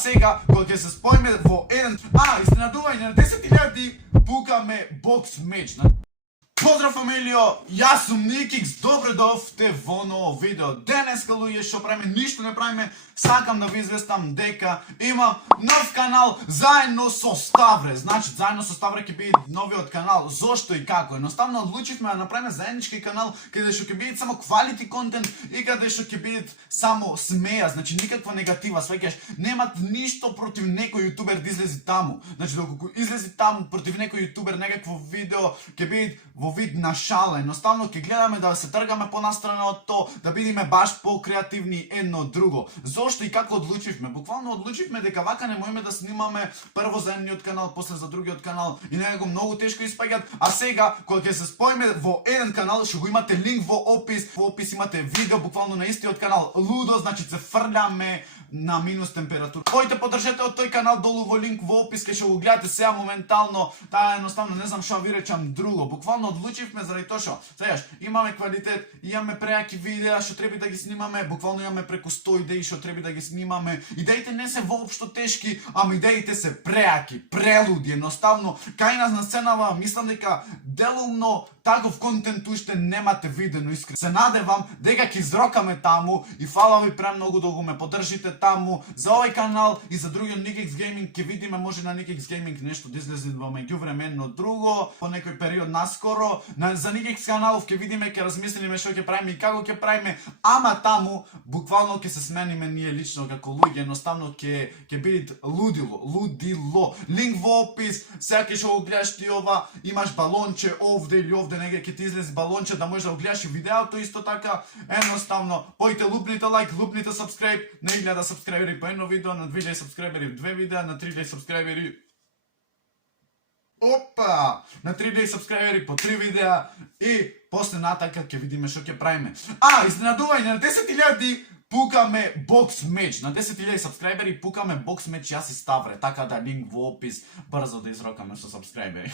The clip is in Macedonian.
сега, кога ќе се споиме во еден... изненадување на 10.000 пукаме бокс меч. Поздрав фамилио, јас сум Никикс, добре дојавте во ново видео. Денеска луѓе што правиме, ништо не правиме, сакам да ви известам дека имам нов канал заедно со Ставре. Значи, заедно со Ставре ќе биде новиот канал. Зошто и како? Едноставно одлучивме да направиме заеднички канал каде што ќе биде само квалити контент и каде што ќе биде само смеја, значи никаква негатива, свеќаш. Немат ништо против некој јутубер да излези таму. Значи, доколку излези таму против некој јутубер некакво видео, ќе биде во вид на шала. Едноставно ќе гледаме да се тргаме понастрана од тоа, да бидиме баш по-креативни едно од друго. Зошто и како одлучивме? Буквално одлучивме дека вака не можеме да снимаме прво за едниот канал, после за другиот канал и некако многу тешко испаѓаат, а сега кога ќе се споиме во еден канал, што го имате линк во опис, имате видео буквално на истиот канал Лудо, значи се фрљаме на минус температура. Којте поддржете од тој канал долу во линк во опис, кај што го гледате сега моментално, таа едноставно не знам што ви речам друго. Буквално одлучивме заради тоа што, знаеш, имаме квалитет, имаме преаки видеа што треба да ги снимаме, буквално имаме преку 100 идеи што треба да ги снимаме. Идеите не се воопшто тешки, ама идеите се преаки, прелуди, едноставно кај нас на сценава, мислам дека делумно таков контент уште немате видено, искрено. Се надевам дека ќе изрокаме таму и фала ви премногу да го ме поддржите таму за овој канал и за другиот Nikix Gaming. Ќе видиме може на Nikix Gaming нешто да излезе во меѓувременно друго, по некој период наскоро. За Nikix каналов ќе видиме, ќе размислиме што ќе правиме и како ќе правиме, ама таму буквално ќе се смениме ние лично како луѓе, едноставно ќе биде лудило. Линк во опис, сега ќе што го гледаш ти ова, имаш балонче овде или овде неге ќе ти излезе балонче да можеш да го гледаш и видеото исто така. Едноставно, појте лупните лайк, лупните сабскрайб, на 1000 сабскрайбери по едно видео, на 2000 сабскрайбери 2 видеа, на 3000 сабскрайбери на 3000 сабскрайбери по 3 видеа и после натака ќе видиме што ќе правиме. Изненадување на 10.000 пукаме бокс меч. На 10.000 сабскрайбери пукаме бокс меч јас и Ставре, така да линк во опис, брзо да изрокаме со сабскрайбери.